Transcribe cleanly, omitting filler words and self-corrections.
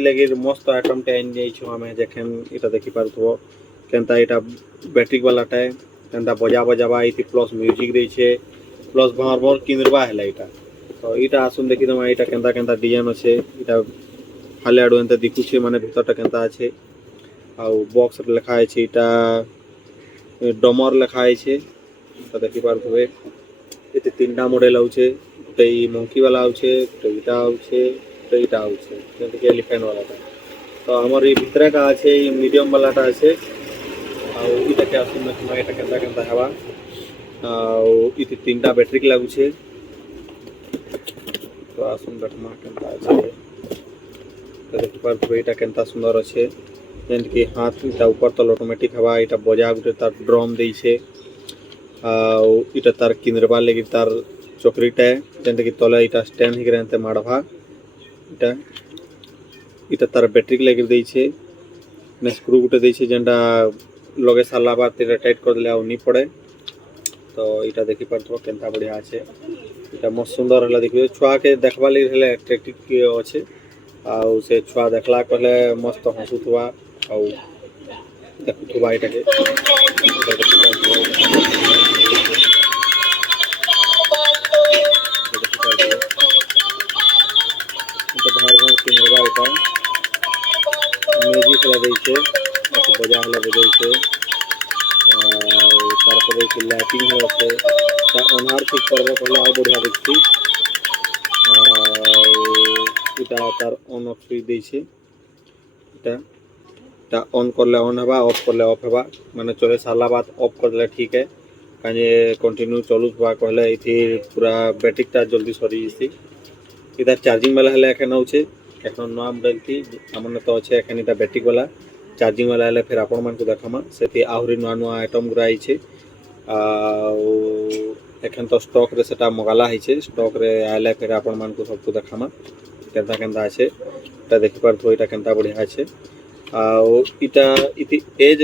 लगे मस्त आइटम टे आइन जाइछु हमें जखन इटा देखि पारथबो केनता इटा बैटरी वालाटा है केनता बजा बजाबा इति प्लस म्यूजिक दै छे प्लस भर भर किनरबा हैला इटा तो इटा आसुन देखि दमा इटा केनता केनता डिजाइन আছে इटा हाले आडु एंता दिखुछे माने भितरटा केनता আছে आ बॉक्स लेखा আছে इटा डमर लेखा আছে तो देखि पारथबे इति तीनटा मॉडल आउछे तो ई मंकी वाला आउछे तो इटा आउछे तो इटा आउछे जेंति के एलिफेंट वालाटा तो हमर ई भितरे का আছে ई मीडियम वालाटा আছে आ इटा के आसुन देखि इटा केनता केनता हेबा आ इति तीनटा बैटरी के लागुछे तो आसुन देखमा केनता আছে तो देखि पारथबे इटा केनता सुंदर আছে जेंति कि हाथ इटा ऊपर तल ऑटोमेटिक हवा इटा बजा गुटे तार ड्रम दै छे आ इटा तार किनरबा लगी तार चक्रीटा जेंति कि तले इटा स्टैंड हिकरे एंते माडभा इटा इटा तार बैटरी लगी दै छे ने स्क्रू गुटे दै छे जेंटा लगे साला बाद इटा टाइट कर देले आ नी पड़े तो इटा देखि पारथबो केनता बढ़िया আছে इटा मस्त सुंदर हला देखियो छुआ के देखबा लगी हले अट्रैक्टिव के আছে आ से छुआ देखला कहले मस्त हंसुथवा आ देखुथवा इटा के म्यूजिक लगे बजा बजे लाइटिंग अनार ठीक करबा पहले आ बढ़िया देखी इटा तार ऑन ऑफ स्विच दै छे इटा ऑन करले ऑन हेबा ऑफ करले ऑफ हेबा माने चले साला बाद ऑफ कर देले ठीक है काजे कंटिन्यू चलु बा कहले इथि पूरा बैटरीटा जल्दी सरी जसी इधर चार्जिंग वाला हले एखन होचे एखन नवा मॉडल थी हमने तो अच्छे एखन इटा बैटरी वाला चार्जिंग वाला हले फिर आपण मान को देखामा सेति आहुरी नवा नवा आइटम गुरा आइछे आ एखन तो स्टॉक रे सेटा मगाला हिचे स्टॉक रे आले फिर आपण मान को सब को देखामा केनता केनता আছে এটা দেখি পারতো এটা কেনতা बढ़िया আছে आ इटा इति एज